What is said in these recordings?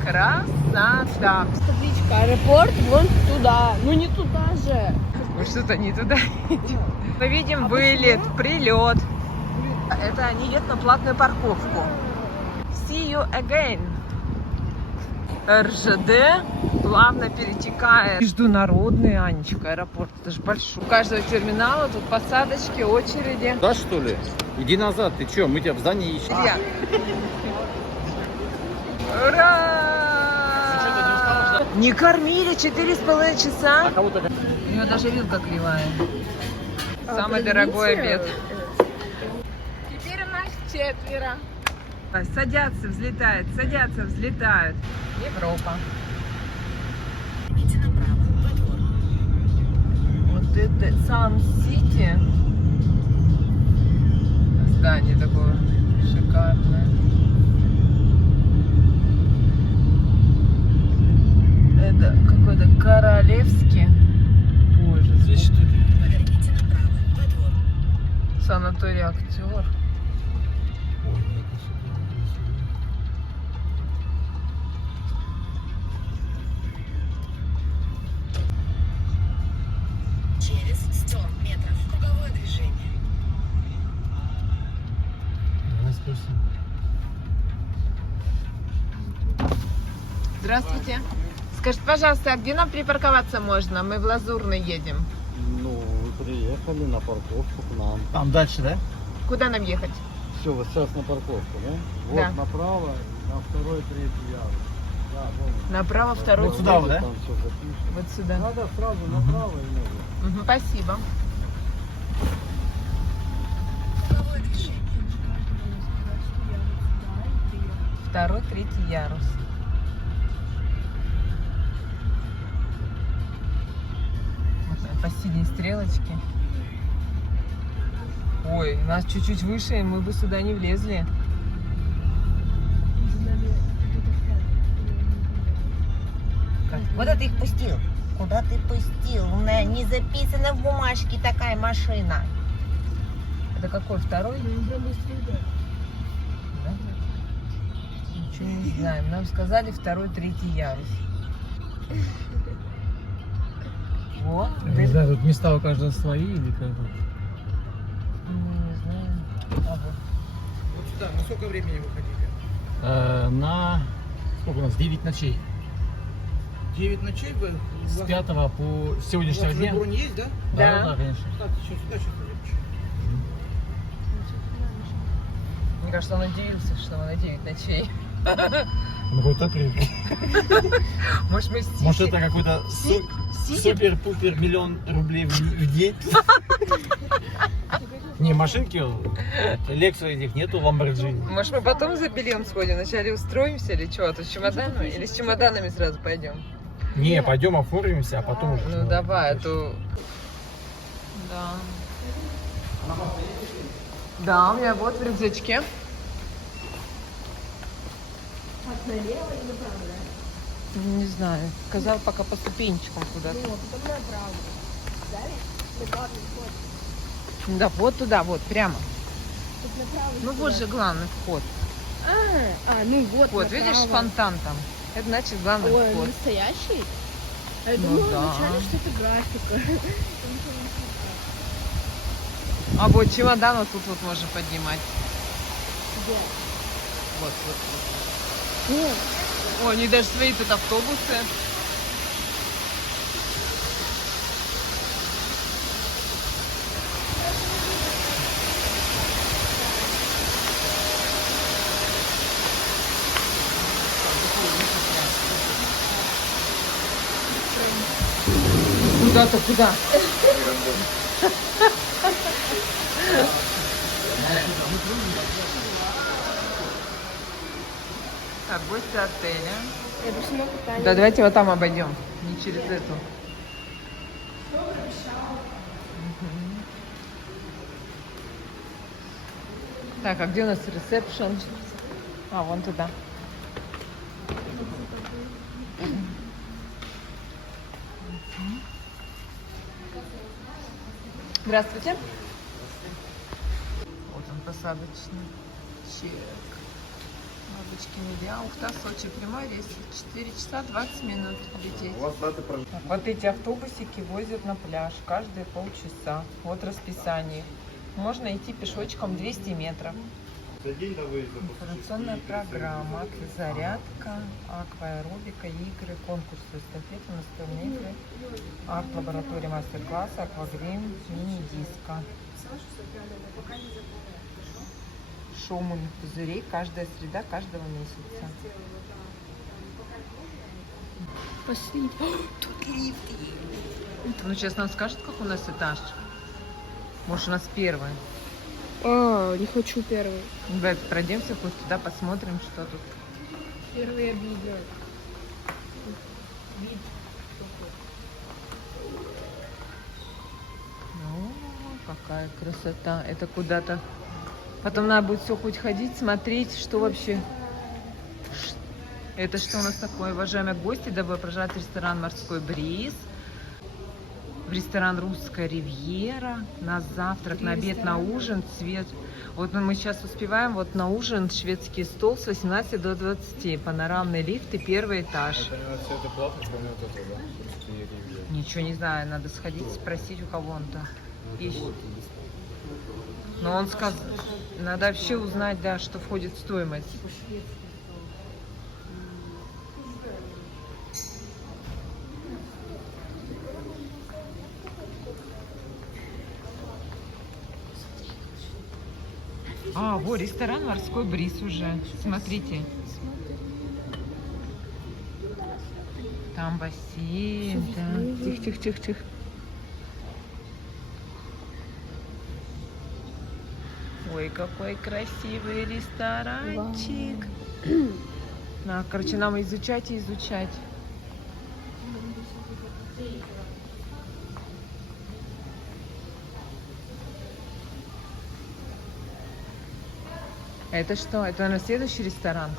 Красота. Табличка аэропорт вон туда. Ну не туда же. Мы что-то не туда едем. Мы видим вылет, прилет. Это они едут на платную парковку. See you again. РЖД плавно перетекает. Международный, Анечка, аэропорт. Это же большой. У каждого терминала тут посадочки, очереди. Да, что ли? Иди назад, ты чё? Мы тебя в здании ищем. Ура! Не кормили 4,5 часа. А кого-то... У него даже вилка кривая. Самый дорогой обед. Теперь у нас 4. Садятся, взлетают, садятся, взлетают. Европа. Вот это Сан-Сити. Здание такое шикарное. Это какой-то королевский. Боже, здесь что ли? Санаторий Актер. Через 100 метров круговое движение. Здравствуйте. Скажите, пожалуйста, а где нам припарковаться можно? Мы в Лазурный едем. Ну, вы приехали на парковку к нам. Там дальше, да? Куда нам ехать? Все, вот сейчас на парковку, да? Вот Да. направо, на второй, третий ярус. Да, помню. Направо, второй. Вот сюда, да? Там все запишем. Вот сюда. Надо сразу направо и налево. Спасибо. Круговое движение. Второй, третий ярус. Вот по синей стрелочке. Ой, нас чуть-чуть выше, и мы бы сюда не влезли. Куда ты их пустил? Куда ты пустил? У меня не записано в бумажке такая машина. Это какой, второй? Да? Ничего не знаем. Нам сказали второй, третий ярус. Вот. Я не знаю, тут места у каждого свои или как бы. Не знаю. А вот. Вот сюда, на сколько времени вы хотите? На... Сколько у нас? 9 ночей. 9 ночей вы? С 5 по сегодняшнего У вас уже дня. бронь есть, да? Да. Да, конечно. Ставьте сейчас сюда, сейчас подъедем. Мне кажется, он надеялся, что мы на 9 ночей. Ну, хоть так приехал. Может, мы с Может, Сити- это какой-то Сити- супер-пупер миллион рублей в день? Не, машинки, Лексу этих нету, Ламборджини. Может, мы потом за бельем сходим? Вначале устроимся или что? А то с чемоданами? Или с чемоданами сразу пойдем? Не, пойдем оформимся, а потом уже. Ну давай, а то... Да. Да, у меня вот в рюкзачке. Налево или направо, да? Не знаю. Сказал пока по ступенечкам куда-то. Ну, а потом направо. Далее? Главный вход. Да, вот туда, вот, прямо. Тут направо. Ну вот же главный вход. Ну вот. Вот, направо. видишь, фонтан там. Это значит главный Ой, вход. настоящий? А я Ну думала да. вначале, что это графика. А вот чемодан вот тут вот можно поднимать. Где? Вот, вот, О, вот. О, они даже свои тут автобусы. Куда-то куда? Так, гости отеля. я больше на катание. Да, давайте вот там обойдем, не через эту. Так, а где у нас ресепшн? А, вон туда. Здравствуйте. Вот он посадочный. Чек. Бабочки Медиа, Ухта, Сочи, прямой рейс, 4 часа 20 минут лететь. У вас даты Вот эти автобусики возят на пляж каждые полчаса. Вот расписание. Можно идти пешочком 200 метров. за день до выезда. Информационная программа, зарядка, акваэробика, игры, конкурсы, эстафеты, настольные игры, арт-лаборатория, мастер-класс, аквагрим, мини-диско. Шоу мыльных пузырей, каждая среда каждого месяца. Пошли. Тут лифт есть. Ну, сейчас нам скажут, как у нас этаж. Может, у нас первый. А, не хочу первый. Давай пройдемся хоть туда, посмотрим, что тут. Первый обидно. Ну, какая красота. Это куда-то. Потом надо будет все хоть ходить, смотреть, что вообще. Это что у нас такое? Уважаемые гости, добро пожаловать в ресторан «Морской бриз». В ресторан «Русская ривьера». На завтрак, на обед, на ужин. Цвет. Вот мы сейчас успеваем вот на ужин шведский стол с 18 до 20. Панорамный лифт и первый этаж. Все это платно, кроме вот этого, да? Русские ривьеры. Ничего не знаю, надо сходить спросить у кого-то. Но он сказал, надо вообще узнать, да, что входит в стоимость. А, вот ресторан «Морской бриз» уже. Смотрите. Там бассейн, да. Тихо. Ой, какой красивый ресторанчик. Да, короче, нам изучать и изучать. Это что? Это, наверное, следующий ресторан?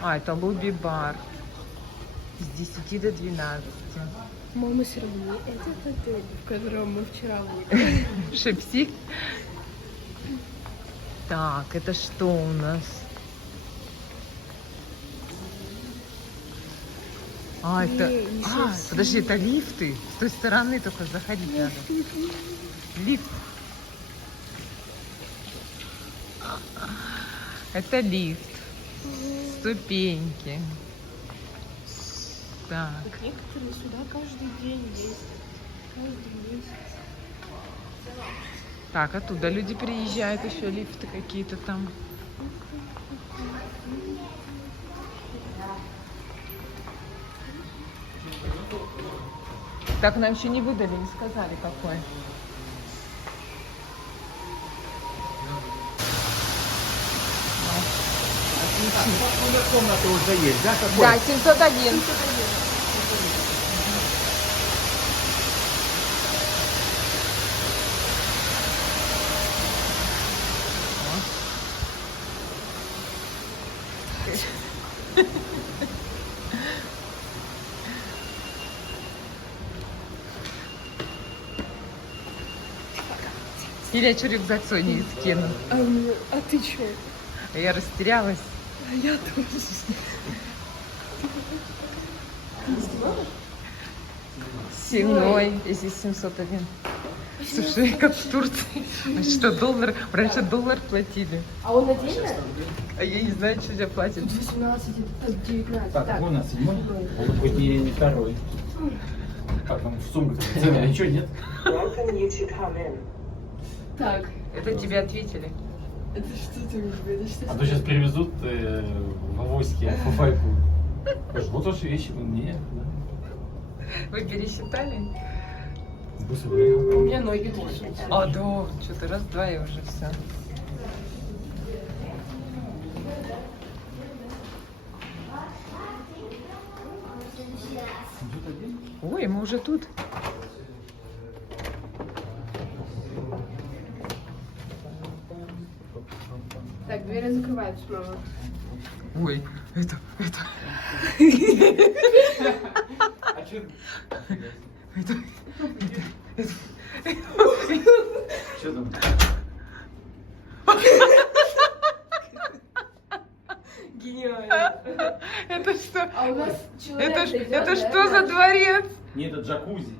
А, это лобби-бар. С 10 до 12. Мама Сергей, это отель, в котором мы вчера были. Шепси. Так, это что у нас? А, это... А, подожди, это лифты. С той стороны только заходить надо. Лифт. Это лифт. Ступеньки. Так. Некоторые сюда каждый день ездят. Каждый месяц. Так, оттуда люди приезжают, еще лифты какие-то там. Так, нам еще не выдали, не сказали, какой. Комната уже есть, да? Да, 701. Или я что, рюкзак свой не скину? А ты чё? Я растерялась. Я тоже. Севной, если 701. Слушай, как в Турции. А что, доллар? Раньше доллар платили. А он отдельно? А я не знаю, что тебя платят. 18, 19. Так, какой у нас седьмой? Может быть, не второй. Как там в сумках? Ничего нет? Так, Это тебе ответили. это что ты говоришь? А то сейчас привезут в авоське фуфайку. Скажут, вот ваши вещи. Нет, да. Вы пересчитали? Быстро. У меня ноги трясутся. А, да, что-то раз-два и уже все. Ой, мы уже тут. Так, двери закрываются, мама. Ой, это. А что? Что там? Это что? А у нас человек Это что за дворец? Нет, это джакузи.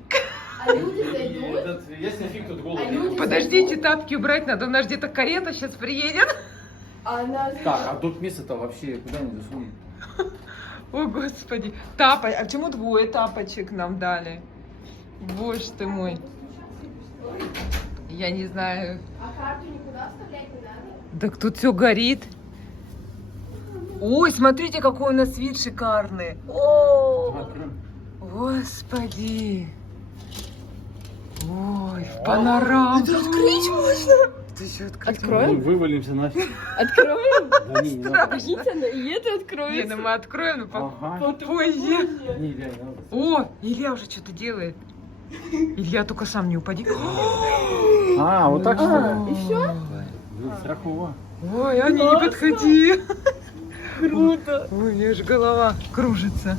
А люди зайдут? Если фиг, тут голову. А люди Подождите, тапки убрать надо. У нас где-то карета сейчас приедет. А нас... Так, а тут место-то вообще куда не засунуть? О, Господи. А почему двое тапочек нам дали? Боже ты мой. Я не знаю. А карту никуда вставлять не надо? Так тут все горит. Ой, смотрите, какой у нас вид шикарный. О, Господи. Ой, в панораму. Это открыть можно? Ты еще открыть Откроем? Вывалимся нафиг. Откроем? Да не, не надо. Идите, и это Не, откроется. ну мы откроем, но Ага. попозже. Не, реально надо. О, Илья уже что-то делает. Илья, только сам не упади. А, вот так что ли? И все? Страхово. Ой, Аня, не подходи. Круто. Ой, у меня же голова кружится.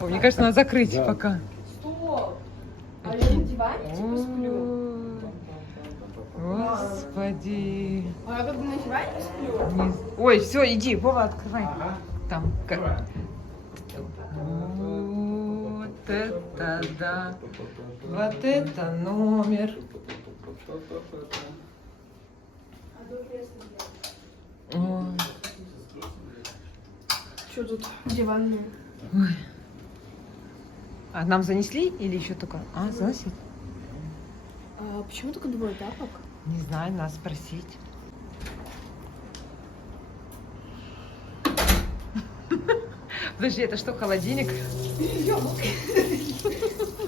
Ой, мне кажется, надо закрыть Да. пока. Стоп! А я на диване типа сплю. Господи. А я как бы на диване сплю? Не- Ой, все, иди, Вова, открывай. Ага. Там. Вот это да. Вот это номер. Ой. Что тут? Диванные. А нам занесли или еще только? А, заносить? А почему только двое тапок? Не знаю, надо спросить. Подожди, это что, холодильник?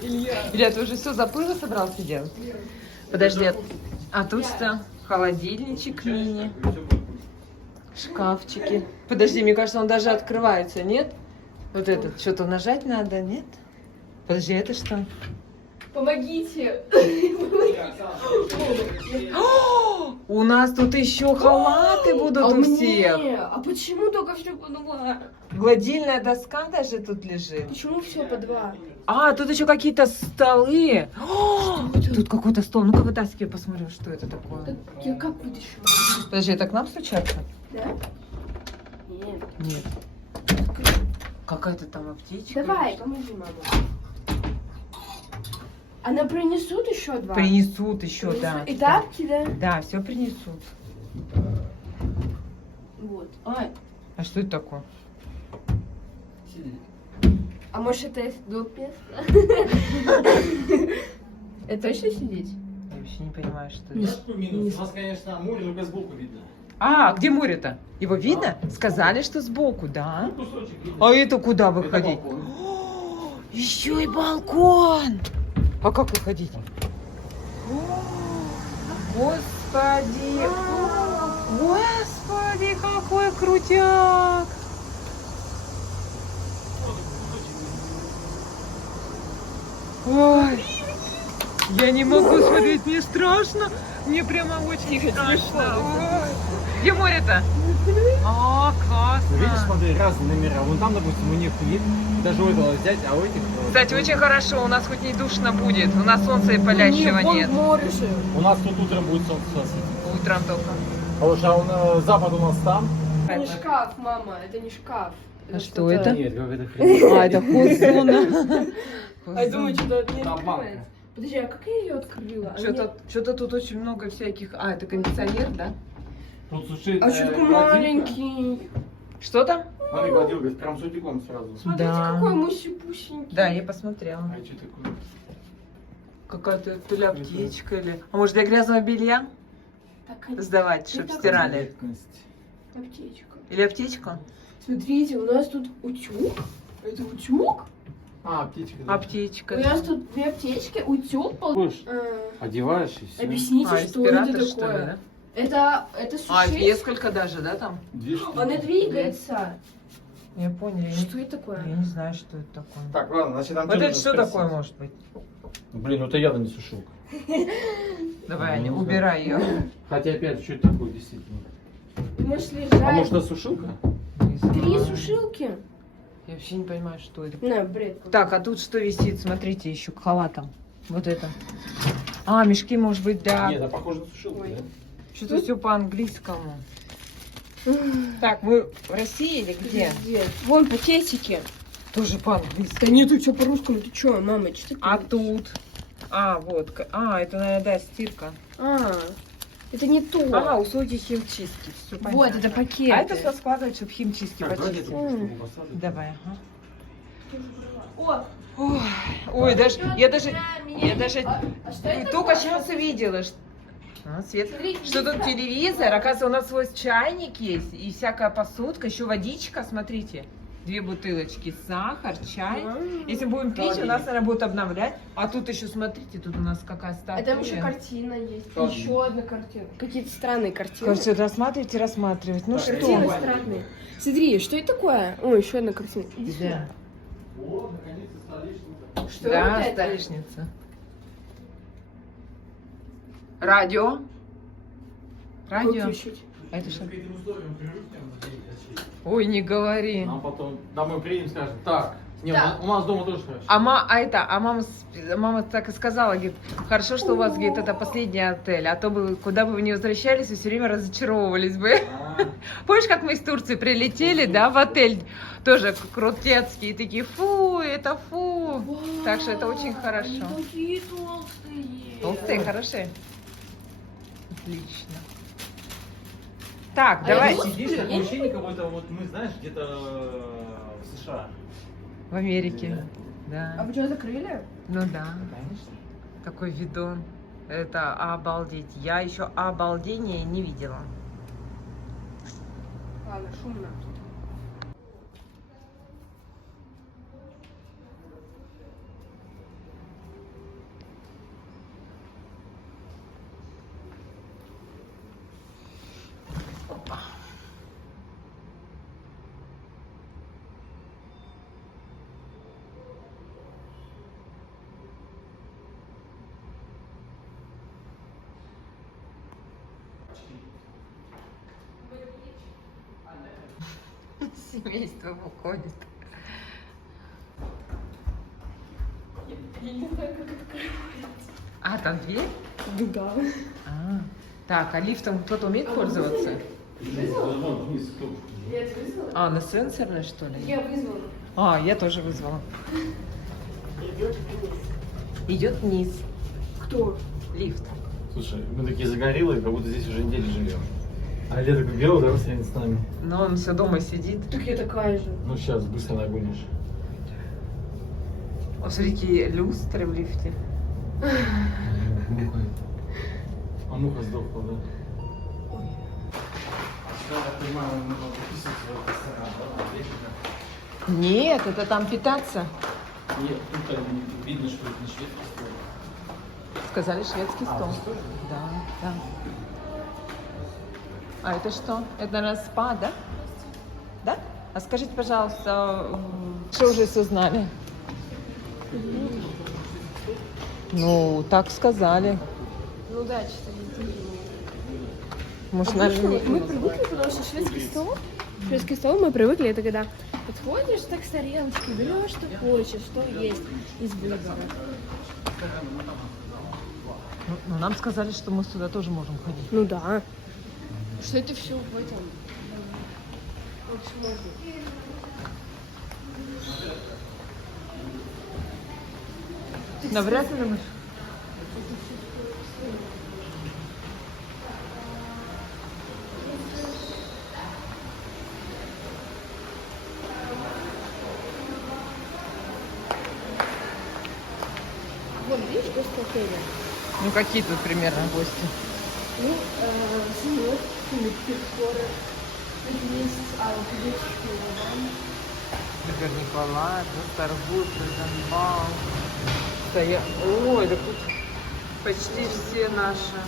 Илья, ты уже все заплыло собрался делать? Подожди, а тут что? Холодильничек мини. Шкафчики. Подожди, мне кажется, он даже открывается, нет? Вот этот, что-то нажать надо, нет? Подожди, это что? Помогите! О, у нас тут еще халаты будут у всех. А почему только все по два? Гладильная доска даже тут лежит. Почему все по два? А, тут еще какие-то столы. О, тут какой-то стол. Ну-ка вытаскивай, посмотрим, что это такое. Так я как вытащу? Подожди, это к нам стучаться? Да? Нет. Нет. Какая-то там аптечка. Давай, помоги, мама. Она принесут еще два? Принесут еще, да. И тапки, да? Да, все принесут. Вот. Ай. А что это такое? А может это доп место? Это точно сидеть? Я вообще не понимаю, что это. Минус. У нас, конечно, море, только сбоку видно. А, где море-то? Его видно? Сказали, что сбоку, да? Ну, кусочек видно. А это куда Это выходить? балкон. Еще и балкон! А как выходить? Господи! Господи, какой крутяк! Ой, я не могу смотреть, мне страшно. Мне прямо очень страшно. Ой. Где море-то? А, Ну, видишь, классно. смотри, разные номера. Вон там, допустим, у них вид. Даже у этого взять, а у этих... Кстати, очень хорошо, у нас хоть не душно будет. У нас солнца и палящего нет. море же. У нас тут утром будет солнце светить. Утром только. Потому что запад у нас там. Это не шкаф, мама, это не шкаф. А что это? Нет, какая-то хрень. А, это хоззона. А я думаю, что-то не Там открывается. банка. Подожди, а как я ее открыла? А Что-то тут очень много всяких... А, это кондиционер, да? Тут сушит. А что такой маленький? Что там? Смотри, гладилка, прям с утеклом сразу. Смотрите, Да. какой муси-пусенький. Да, я посмотрела. А что такое? Какая-то то ли аптечка или... А может для грязного белья Так, а сдавать, чтобы Это стирали? Редкость. аптечка. Или аптечку? Смотрите, у нас тут утюг. Это утюг? А, аптечка. да. Аптечка. У нас тут две аптечки, утюг. Будешь? Одеваешь и все. Объясните, А, что это респиратор, что ли, такое? да? Это А, сушить? несколько даже, да, там? Две штуки. Она двигается. Я поняла. Что это такое? Я не знаю, что это такое. Так, ладно, значит, нам Вот что это нужно что спросить? такое может быть? Блин, ну это явно не сушилка. Давай, Ну, Аня, не убирай ее. Хотя опять, что это такое действительно? Ты можешь лежать. А может это сушилка? 3 сушилки. Я вообще не понимаю, что это. На, бред. Так, а тут что висит? Смотрите, еще к халатам. Вот это. А, мешки, может быть, для... Нет, это похоже на сушилку, Ой. да? Что-то все по-английскому. Так, мы в России или где? Пиздец. Вон пакетики. Тоже по-английски. Да нету, что по-русскому. Ты что, мама, что ты А говоришь? тут? А, вот. Это, наверное, да, стирка. Это не то. А, услуги химчистки. Всё понятно. Вот, это пакеты. А это все складывать, чтобы химчистки Так, давайте почистить. эту штуку посадим. Давай, ага. О, Ой, я даже что это только сейчас увидела, что... Свет, что тут телевизор, оказывается, у нас свой чайник есть, и всякая посудка, еще водичка, смотрите. 2 бутылочки, сахар, чай. Если будем пить, у нас, наверное, будут обновлять. А тут еще, смотрите, тут у нас какая статуя. А там еще картина есть. Еще одна картина. Какие-то странные картины. Кажется, рассматривать. Ну Картины что? странные. Смотри, что это такое? О, еще одна картина. Иди сюда. О, наконец-то столичница. Что Да, это? столешница. Радио. Радио. Выключить. А это что? К этим условиям привыкнем за 9 ночей. Ой, не говори. Нам потом домой приедем, скажем, так, не, Так. у нас дома тоже хорошо. А мама так и сказала, говорит, хорошо, что у вас, говорит, это последний отель, а то бы, куда бы вы ни возвращались, вы все время разочаровывались бы. Помнишь, как мы из Турции прилетели, да, в отель, тоже крутецкие, такие, фу, это фу. Так что это очень хорошо. Они такие толстые. Толстые, хорошие. Отлично. Так, А давай. я Сидишь, такое ощущение, как будто вот мы, знаешь, где-то в США. В Америке. А Да. вы что, закрыли? Ну да. Конечно. Такой видон. Это обалдеть. Я еще обалдения не видела. Ладно, шумно. Семейство выходит. Я не знаю, как открыть. А, там дверь? Да. А. Так, а лифтом кто-то умеет пользоваться? Вон, вниз, кто? Я это вызвала? А, на сенсорной, что ли? Я вызвала. А, я тоже вызвала. Идет вниз. Кто? Лифт. Слушай, мы такие загорелые, как будто здесь уже неделю живем. А Илья такой белый, да, растянет с нами. Но он все дома сидит. Так я такая же. Ну сейчас, быстро нагонишь. О, смотрите, люстры в лифте. Муха. А муха сдохла, да? Я так понимаю, нужно подписываться в ресторан, да, вечером. Нет, это там питаться. Нет, тут там видно, что это не шведский стол. Сказали шведский стол. здесь тоже? Да, да. А это что? Это, наверное, спа, да? Да? А скажите, пожалуйста, что уже все знали? Ну, так сказали. Ну да, что-то не Может, Мы наверное, привыкли, потому что шведский стол мы привыкли, это когда подходишь так с тарелочки, берешь, что хочешь, что есть из выбора. Ну, нам сказали, что мы сюда тоже можем ходить. Ну да. Что это все в этом? В общем, можно. Навряд ли мы... Вон, видишь, гость отеля? Ну, какие тут примерно гости? Ну, Семён, Филипп Киркоров, есть, а вот здесь Иван. Игорь Николаев, Торгуев, Розенбаум. Ой, да тут почти все наши.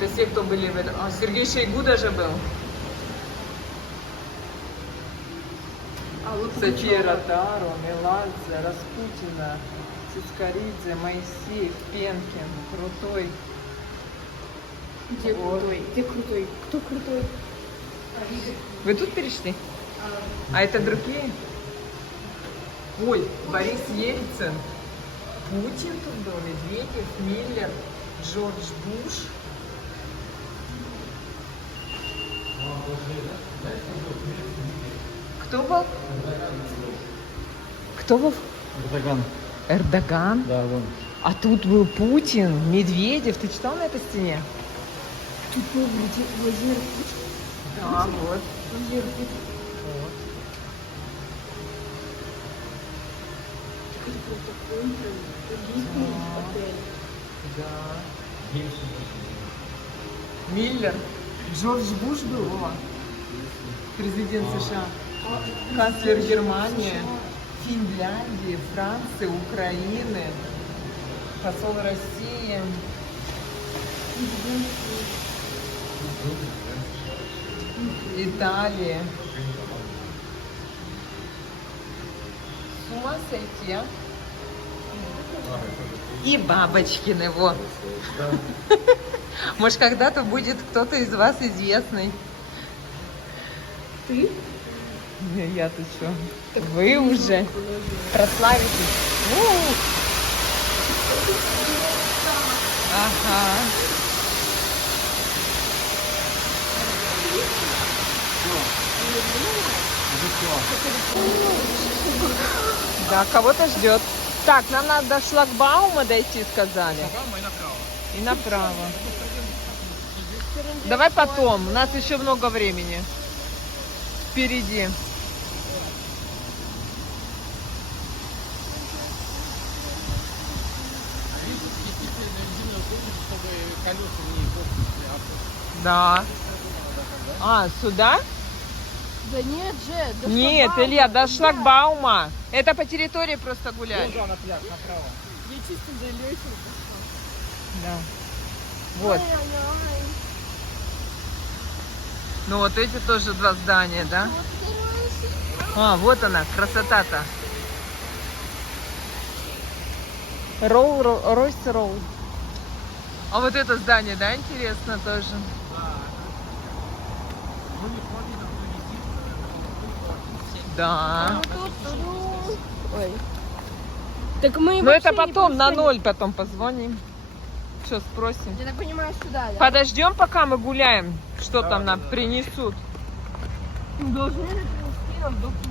Это все, кто были в этом. А, Сергей Шойгу даже был. София Ротару, Меладзе, Распутина, Цискоридзе, Моисеев, Пенкин. Крутой. Где крутой? Где крутой? Кто крутой? Вы тут перешли? А это другие? Ой, Борис Ельцин. Путин тут был, Медведев, Миллер, Джордж Буш. Кто был? Кто был? Эрдоган. Эрдоган? Да, вон. А тут был Путин, Медведев. Ты читал на этой стене? Тут был Владимир Путин. Да, вот. Владимир Путин. Вот. Это такой элитный отель. Да. Миллер. Джордж Буш был, о, президент США. Канцлер Германии, Финляндии, Франции, Украины, посол России. Италии. С ума сойти, а? И Бабочкины, во. Может, когда-то будет кто-то из вас известный. Ты? Не, я-то что? Вы уже прославитесь. Ага. Да, кого-то ждет. Так, нам надо до шлагбаума дойти, сказали. И направо. Давай потом, у нас еще много времени. Впереди. Да. А, сюда? Да нет же. до Нет, шлагбаума. Илья, до шлагбаума. Это по территории просто гулять. Вон на пляж, направо. Я чисто до Ильей. Да. Вот. Ну вот эти тоже два здания, да? А, вот она, красота-то. Ройс Роу. А вот это здание, да, интересно тоже? Да. Ой. Так мы Но это вообще не потом, на пошли. 0 потом позвоним. Что, спросим? Я так понимаю, сюда, да? Подождем, пока мы гуляем. Что там нам принесут? Должны же принести нам до места.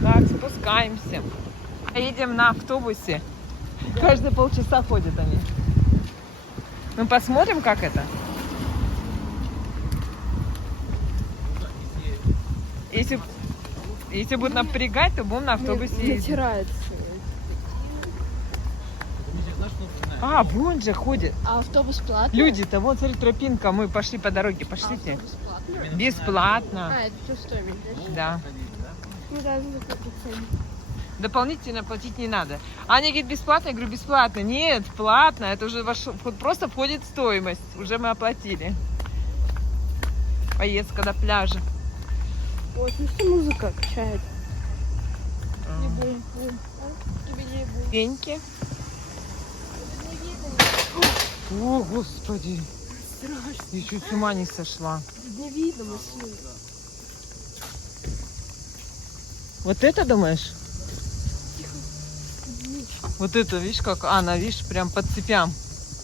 Так, спускаемся. Едем на автобусе. Каждые полчаса ходят они. Мы посмотрим, как это. Если будет напрягать, то будем на автобусе ездить. Натирается. А, вон же ходят. А автобус платный? Люди-то, вот, смотри, тропинка. Мы пошли по дороге, пошлите. Автобус платный? Бесплатно. А, это все стоимость, да? Да. Не даже какой цены. Дополнительно платить не надо. Аня говорит, бесплатно? Я говорю, бесплатно. Нет, платно. Это уже просто входит в стоимость. Уже мы оплатили. Поездка до пляжа. Вот, ну что музыка качает. Не будем. Тебе не будем. Пеньки. О, господи. Страшно. Я чуть с ума не сошла. Не видно машин. Вот это думаешь? Вот это, видишь, как она, видишь, прям под цепям.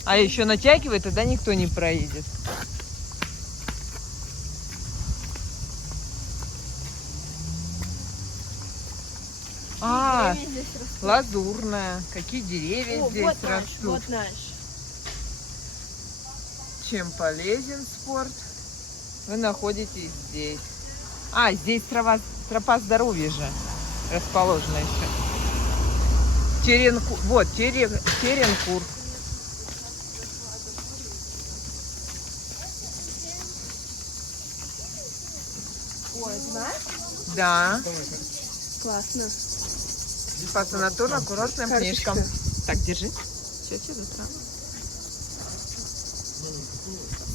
А еще натягивает, тогда никто не проедет. А, Деревья здесь растут. лазурная. Какие деревья О, здесь вот наш, растут. вот наш. Чем полезен спорт, вы находитесь здесь. А, здесь тропа здоровья же расположена еще. Вот, Теренкур. Ой, это наш? Да, Классно. по санаторно-курортным Карточка. книжкам. Так, держи. Сейчас я застряну.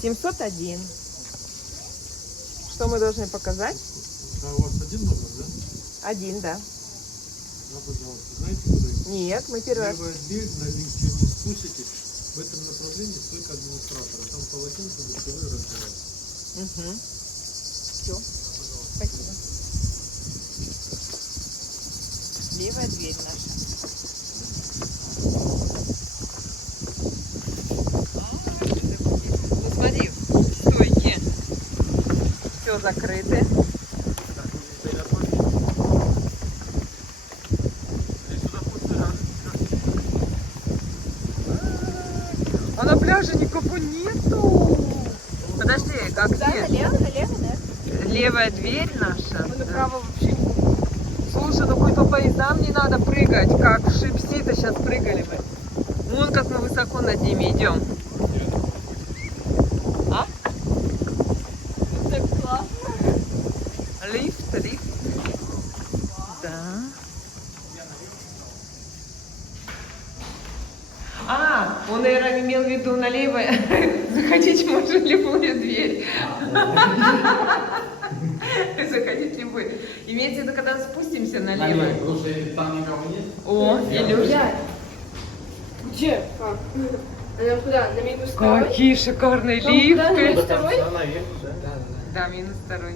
701. Что мы должны показать? А у вас один номер, да? Один, да. Да, пожалуйста. Знаете, куда идти? Нет, мы первый раз. Первая дверь, на LinkedIn не спуститесь. В этом направлении стойка администратора. Там полотенце, душевые раздеваются. Угу. Все. Спасибо. Левая дверь наша. Ну смотри, стойки. Все закрыты. А на пляже никого нету. Подожди, как Да, где? налево, да? Левая дверь наша. Мы Да. направо вообще. Слушай, ну хоть по поездам не надо прыгать, как в Шипси-то сейчас прыгали мы. Вон как мы высоко над ними идем. А? Так классно. Лифт. Да. А, он, наверное, имел в виду налево заходить можно в любую дверь. Заходить в любую. Имеется в виду, когда спустимся налево. Потому что там никого нет. О, Илюша. Где? Как? А нам куда? На минус второй? Какие шикарные Там куда? На лифты. минус второй? Да, минус второй.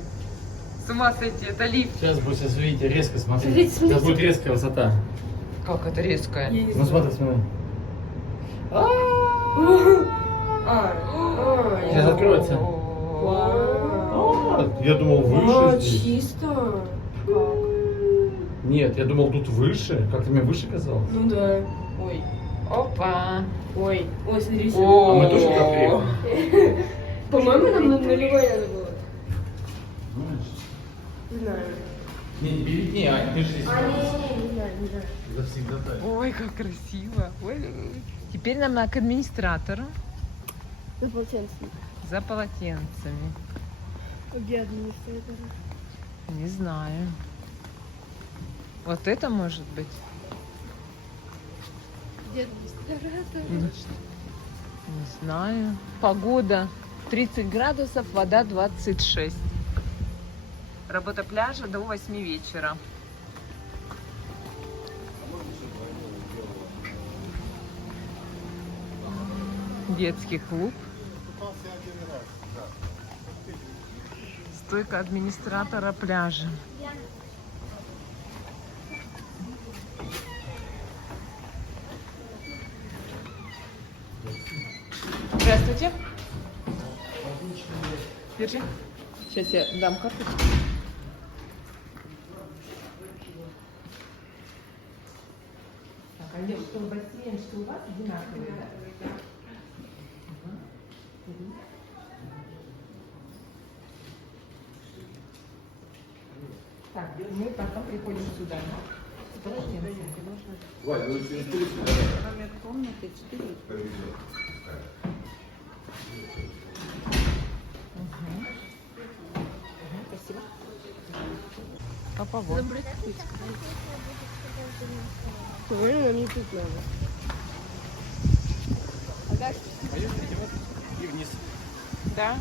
С ума сойти, это лифт. Сейчас будет, сейчас увидите, резко, смотри. Смотрите, смотрите. Сейчас будет резкая высота. Как это резкое? Я не Ну знаю. смотри, смотри. Сейчас откроется. Вау. Я думал выше здесь. Чисто. Как? Нет, я думал тут выше. Как-то мне выше казалось. Ну да. Ой. Опа. Ой. Ой, смотрите. А мы тоже как приехали? По-моему, нам на нулевой надо было. Знаешь? Не знаю. Не, тебе виднее, Ань, ты же здесь. Не знаю, не знаю. Завсегда так. Ой, как красиво. Ой. Теперь нам к администратору На полотенце. за полотенцами. Где администратор? Не знаю. Вот это может быть? Где администратор? Не знаю. Погода 30 градусов, вода 26. Работа пляжа до 8 вечера. Детский клуб. Стойка администратора пляжа. Здравствуйте. Держи. Сейчас я дам карточку. Так, а где что бассейн, что у вас одинаковые, да? Так, мы потом приходим сюда. Номер комнаты 4. Спасибо. Папа, вот. По-моему, нам не тут надо. И вниз. Да?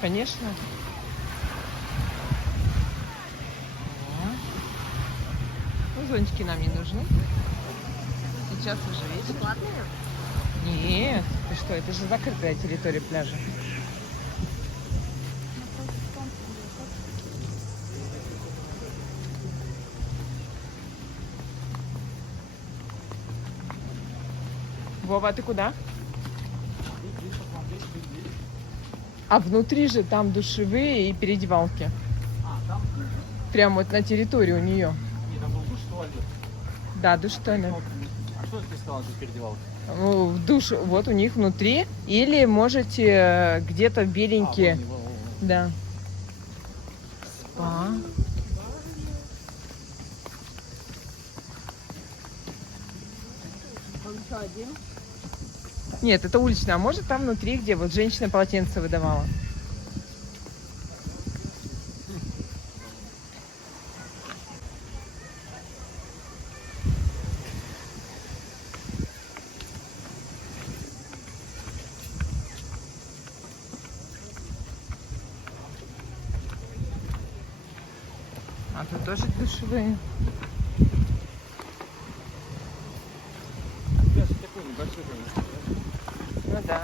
Конечно. Ну, зонтики нам не нужны. Сейчас уже вечер. Платные? Нет, ты что, это же закрытая территория пляжа. Вова, а ты куда? А внутри же там душевые и переодевалки. Прямо вот на территории у нее. Не, там был душ, туалет. Да, душ туалет. А что ты сказала, что переодевалка? Ну, в душ вот у них внутри. Или можете где-то беленькие. Да. Спа. Он что, один? Нет, это уличная. А может там внутри, где вот женщина полотенце выдавала. А тут тоже душевые. Пляж такой небольшой, конечно. Ну да.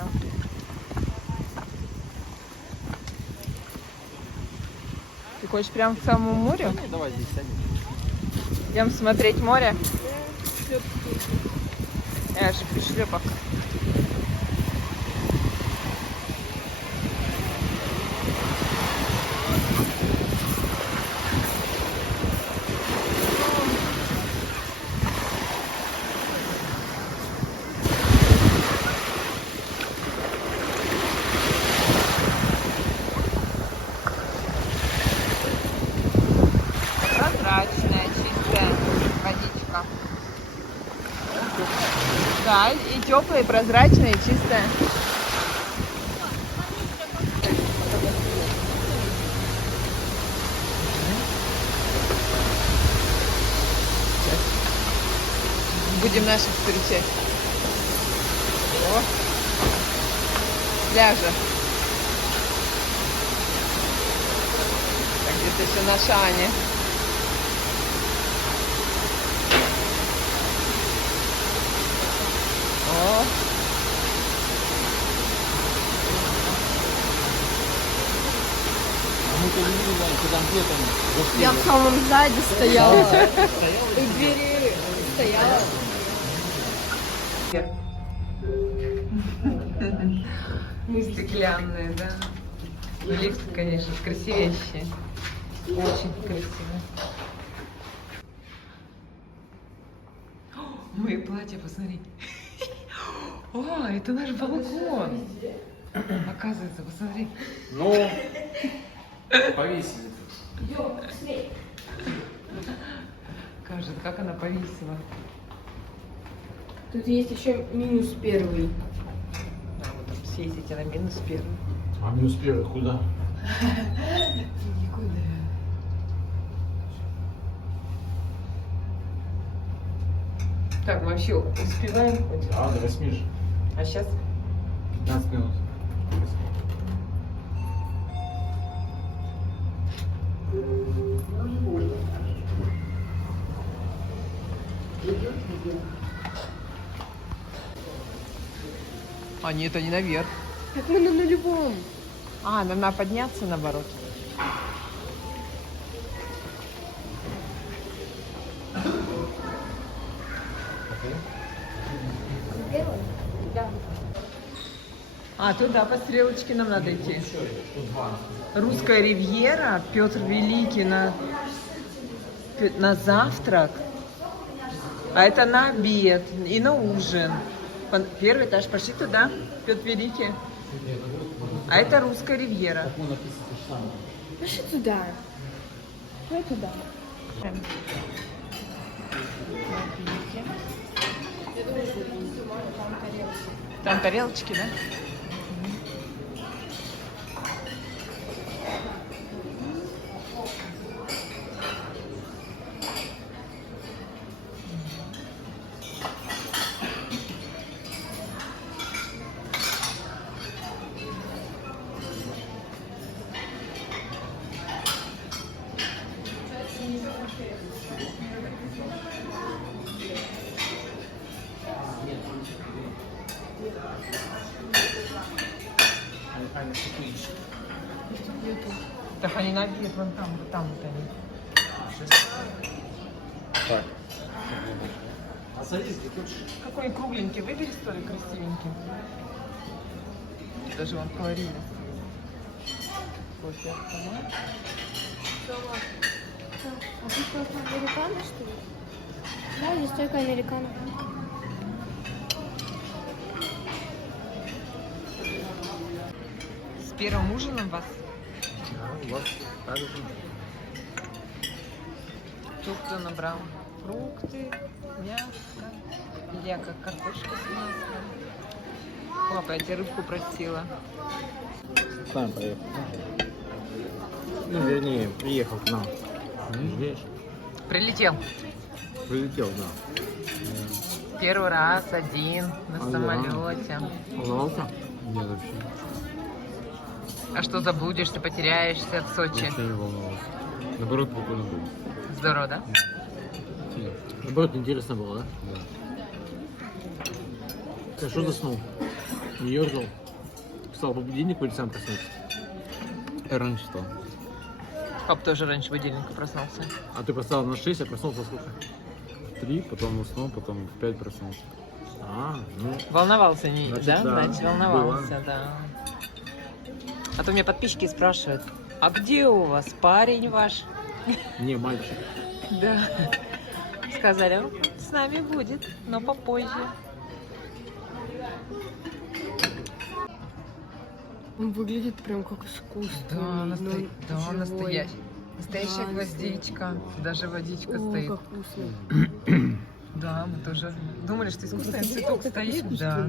хочешь прям к самому морю? Давай здесь сядем. Идем смотреть море. Я же без шлепок. Прозрачная, чистая водичка. Да, и теплая, и прозрачная, и чистая. Сейчас будем наших встречать. О, пляжа. Так, где-то еще на Шане. О. Мы-то не видели, куда там зашли. Я в самом сзади стояла. У двери стояла. Стеклянные, да. Ну, лифт, конечно, красивейший. Очень красиво. О, мои платья, посмотри. О, это наш балкон. Оказывается, посмотри. Ну, повесили. Кажется, как она повесила. Тут есть еще минус первый. Да, вот там съездите на минус первый. А минус первый куда? Никуда. Так, мы вообще успеваем хоть? А, до 8 же. А сейчас? 15 минут. А, нет, они наверх. Так мы на нулевом. А, надо подняться наоборот. Да. А, туда по стрелочке нам надо идти. Русская ривьера, Петр Великий на завтрак. А это на обед и на ужин. Первый этаж, пошли туда, Петр Великий. А это русская ривьера. Пошли туда. Давай туда. Там тарелочки, да? Так они на обед, вон там, вот там вот они. Так. А садись, ты хочешь? Какой кругленький, выбери столик красивенький. Даже вон колорийно. Кофе автомат. А тут только американо, что ли? Да, здесь только американо. С первым ужином вас. Да, у вас так же. Тут кто набрал? Фрукты, мясо. Я как картошка с маслом. Папа, я тебе рыбку просила. Сам поехал. Ну, вернее, приехал к нам. Видишь? Прилетел. Прилетел, да. Первый раз один на Ага. самолете. Волновался? Нет, вообще. А что заблудишься, потеряешься в Сочи? Вообще не волновался. Наоборот, прикольно было. Здорово, да? Наоборот, интересно было, да? Да. Ты что заснул? Не ерзал? Писал по будильнику или сам проснуться? Я рано читал. Пап тоже раньше будильника проснулся. А ты поставил на 6, а проснулся сколько? 3, потом уснул, потом в 5 проснулся. А, ну, Волновался, не, Значит, да? да, Значит, волновался, было. да. А то мне подписчики спрашивают, а где у вас парень ваш? не мальчик. Да. Сказали, он с нами будет, но попозже. Он выглядит прям как искусство. Настоящая Да, гвоздичка. Даже водичка О, стоит. как вкусно. Да, мы тоже думали, что искусственный цветок стоит, да.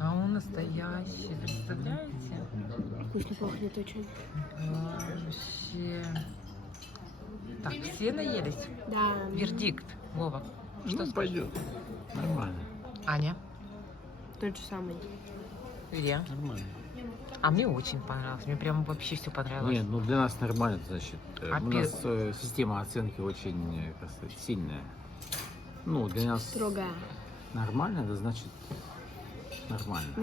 А он настоящий, представляете? Вкусно пахнет очень. Вообще. Так, все наелись? Да. Вердикт, Вова. Что Ну, скажешь? пойдет. Нормально. Аня? Тот же самый. Илья? Нормально. А мне очень понравилось. Мне прям вообще все понравилось. Нет, ну для нас нормально, значит. А У нас система оценки очень, как сказать, сильная. Ну, для нас Строгая. нормально, это значит нормально.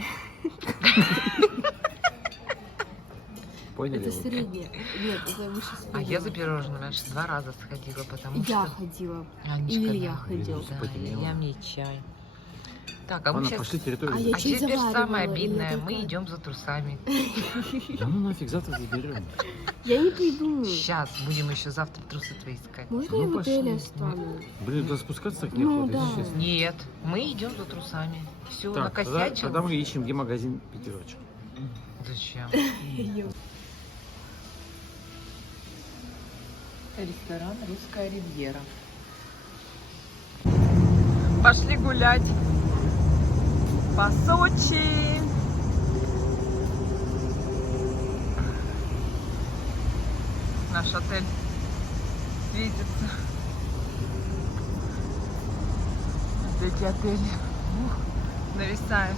Поняли? Это вы? среднее. Нет, это выше среднего. А я за пирожными аж 2 раза сходила, потому Я что... ходила. Анечка, И Илья да. ходил. Да, Потемнело. Илья мне чай. Так, а мы Ладно, сейчас... пошли территорию. А я А чай теперь заваривала, самое и обидное, я мы только- идем за трусами. Да ну нафиг, завтра заберем. Я не пойду. Сейчас будем еще завтра трусы твои искать. Можно Ну, я в отеле пошли. останусь? Блин, туда спускаться так Ну, неохота, если да. честно. Нет, мы идем за трусами. Все, Так, накосячил. тогда мы ищем, где магазин пятерочек. Зачем? Ресторан «Русская ривьера». Пошли гулять по Сочи. Наш отель видится. Эти отели нависают.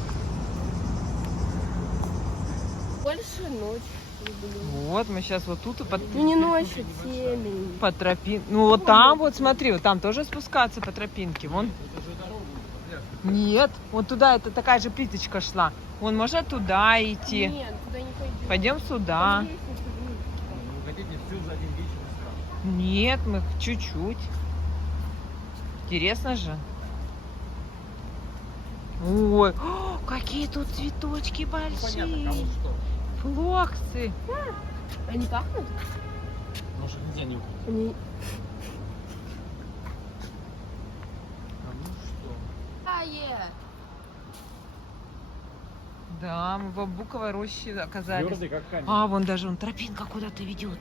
Больше ночь. люблю. Вот, мы сейчас вот тут и Ну не ночь, а темень. по тропинке. Ну вот там вот, смотри, вот там тоже спускаться по тропинке. Вон. Нет, вот туда это такая же плиточка шла. Вон, можно туда идти. Нет, туда не пойдем. Пойдем сюда. Там лестница вниз. Вы хотите всю за один вечер сразу? Нет, мы чуть-чуть. Интересно же. Ой, о, какие тут цветочки большие. что. Флоксы. Они пахнут? Может, нельзя не укрыть. Они... А ну что? Да, мы в бамбуковой роще оказались. Твердый, как камень. А, вон даже вон тропинка куда-то ведет.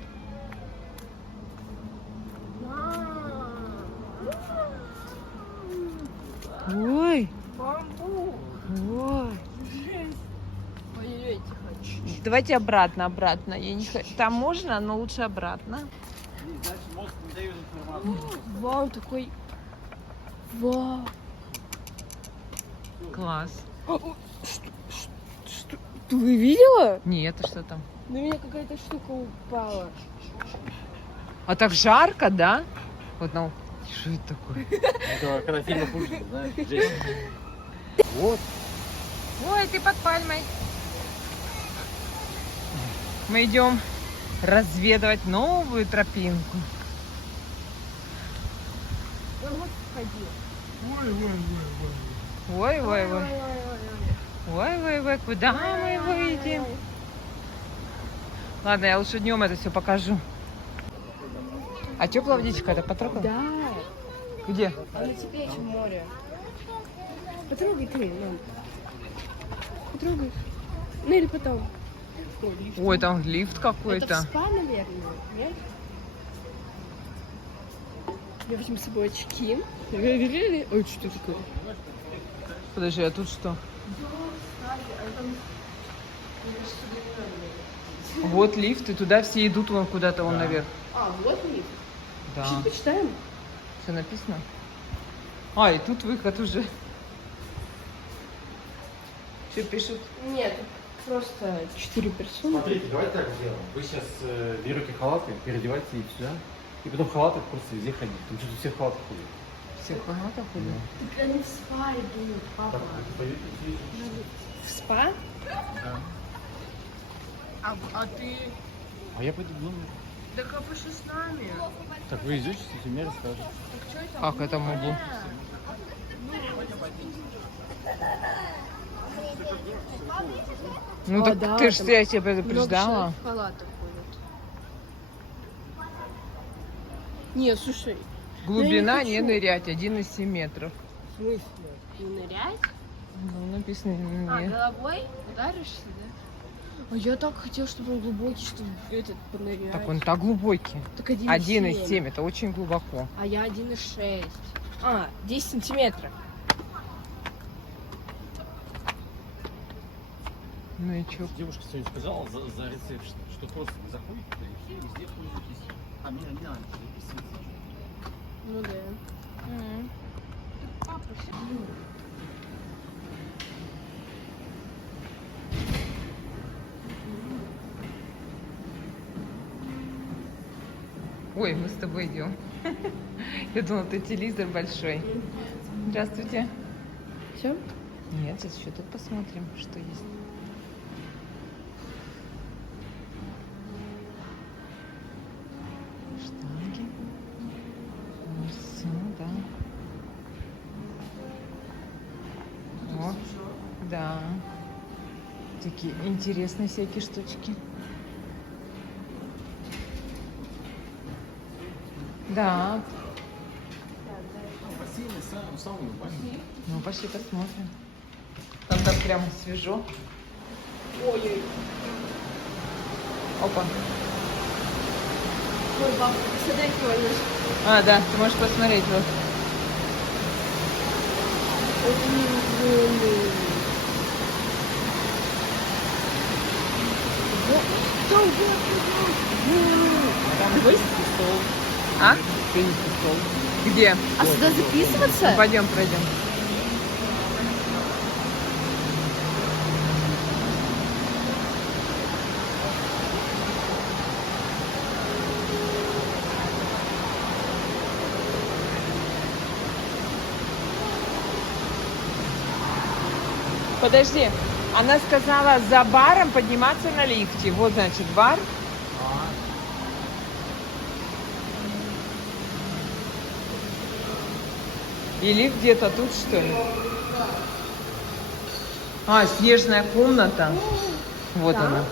Ой, Бамбук. ой. Ой-ой-ой, тихо. Давайте обратно. Я не хочу. Там можно, но лучше обратно. Значит, мозг не дает информацию. Вау, такой... Вау. Класс. Что? Ты видела? Нет, а что там? На меня какая-то штука упала. А так жарко, да? Вот, ну, что это такое? Это когда фильмы хуже, знаешь, Джейсон. Вот. Ой, ты под пальмой. Мы идем разведывать новую тропинку. Ой, ой, куда мы выйдем? Ладно, я лучше днем это все покажу. А теплая водичка, это потрогала? Да. Где? Она теплее, чем море. Потрогай ты, мам. Потрогай. Ну или потом. Ой, там лифт Это какой-то. в спа, наверное, нет? Я возьму с собой очки. Ой, что такое? Подожди, а тут что? Вот лифт, и туда все идут вон куда-то вон наверх. А, вот лифт. Да. Сейчас почитаем. Все написано? А, и тут выход уже. Что пишут? Нет, просто 4 персоны. Смотрите, давайте так сделаем. Вы сейчас берете халаты, переодевайте их сюда, и потом в халатах просто везде ходить. Там что-то все в халатах ходят. Все халатов ходят? Так они в спа идут, папа. Так, вы пойдете здесь? В спа? Да. А ты? А я пойду в номер. Да капуши с нами. Так вы изучите, мне расскажете. Как это могу? Ну А, так да, ты же там я тебя Много предупреждала. человек в халатах ходят. Не, слушай, Глубина не не хочу. нырять, 1,7 метров. в смысле? Не нырять? Ну, написано А, не. головой ударишься, да? А я так хотел, чтобы он глубокий, чтобы этот понырять. Так он так глубокий. Так 1,7. 1,7, это очень глубоко. А я 1,6. А, 10 сантиметров. Ну и чё? Девушка сегодня сказала за ресепшн, что просто заходит и везде пользуйтесь. А меня не надо, Ну да. Ой, мы с тобой идем. Я думала, ты телевизор большой. Здравствуйте. Все? Нет, сейчас еще тут посмотрим, что есть. Штанги. Все, да. О, да. Такие интересные всякие штучки. Да. Ну, пошли посмотрим. Там так прям свежо. Ой-ой. Опа. Ой, бабка, сюда можешь. А, да, ты можешь посмотреть вот. Там теннисный стол. А? Теннисный стол. Где? А сюда записываться? Ну, пойдем, пройдем. Подожди, она сказала за баром подниматься на лифте. Вот, значит, бар. И лифт где-то тут, что ли? А, снежная комната. Вот она.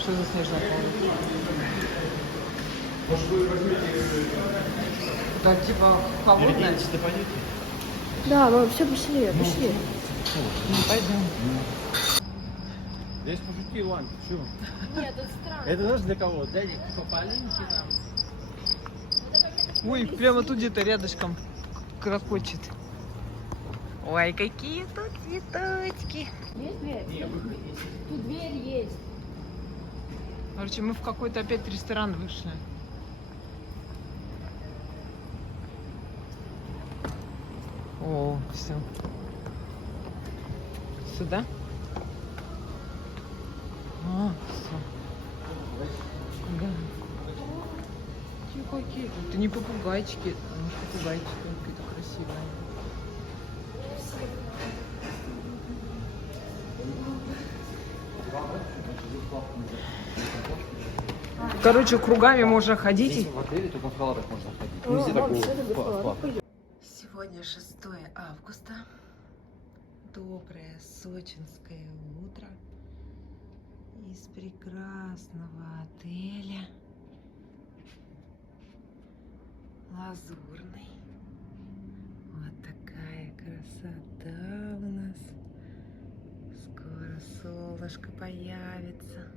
Что за снежная комната? Да, типа холодная. Да, мам, все, пошли, пошли. Ну, пойдем. Здесь пошутил, Вань, ты чё? Нет, это странно. Это знаешь для кого? Для Пополинки там. Ой, прямо тут где-то рядышком крокочет. Ой, какие тут цветочки. Есть дверь? Тут дверь есть. Короче, мы в какой-то опять ресторан вышли. О, все. Сюда? А, все. Да. Тихо, какие-то. Это не попугайчики. Может, попугайчики какие-то красивые. Короче, кругами можно ходить. Здесь в отеле только в халатах можно ходить. О, Везде мам, такого всё это бесплатно. флаг. Сегодня 6 августа. Доброе сочинское утро. Из прекрасного отеля. Лазурный. Вот такая красота у нас. Скоро солнышко появится.